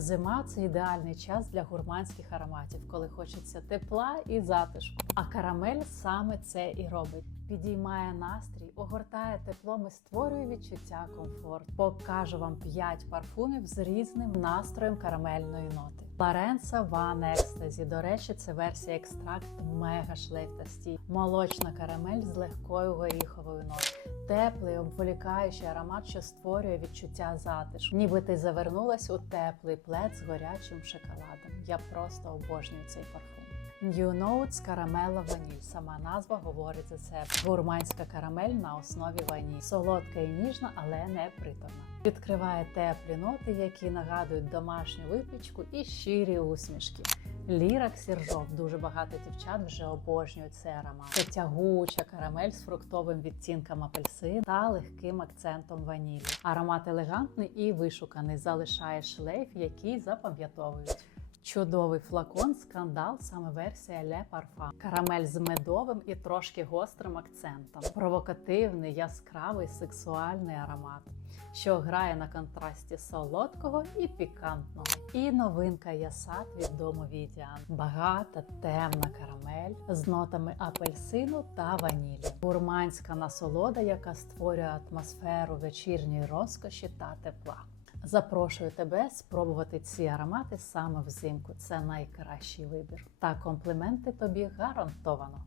Зима це ідеальний час для гурманських ароматів, коли хочеться тепла і затишку. А карамель саме це і робить. Підіймає настрій, огортає теплом і створює відчуття комфорту. Покажу вам 5 парфумів з різним настроєм карамельної ноти. Ларенса Ван Екстазі. До речі, це версія екстракт мега шлейф та стій. Молочна карамель з легкою горіховою нотою. Теплий, обволікаючий аромат, що створює відчуття затишку. Ніби ти завернулась у теплий плед з горячим шоколадом. Я просто обожнюю цей парфум. New Notes карамела ваніль. Сама назва говорить за себе. Гурманська карамель на основі ваніль. Солодка і ніжна, але не приторна. Відкриває теплі ноти, які нагадують домашню випічку і щирі усмішки. Лірак сіржов. Дуже багато дівчат вже обожнюють цей аромат. Це тягуча карамель з фруктовим відтінком апельсин та легким акцентом ванілі. Аромат елегантний і вишуканий, залишає шлейф, який запам'ятовують. Чудовий флакон, скандал, саме версія Le Parfum. Карамель з медовим і трошки гострим акцентом. Провокативний, яскравий, сексуальний аромат, що грає на контрасті солодкого і пікантного. І новинка Ясад від дому Відіан. Багата, темна карамель з нотами апельсину та ванілі. Гурманська насолода, яка створює атмосферу вечірньої розкоші та тепла. Запрошую тебе спробувати ці аромати саме взимку. Це найкращий вибір. Та компліменти тобі гарантовано.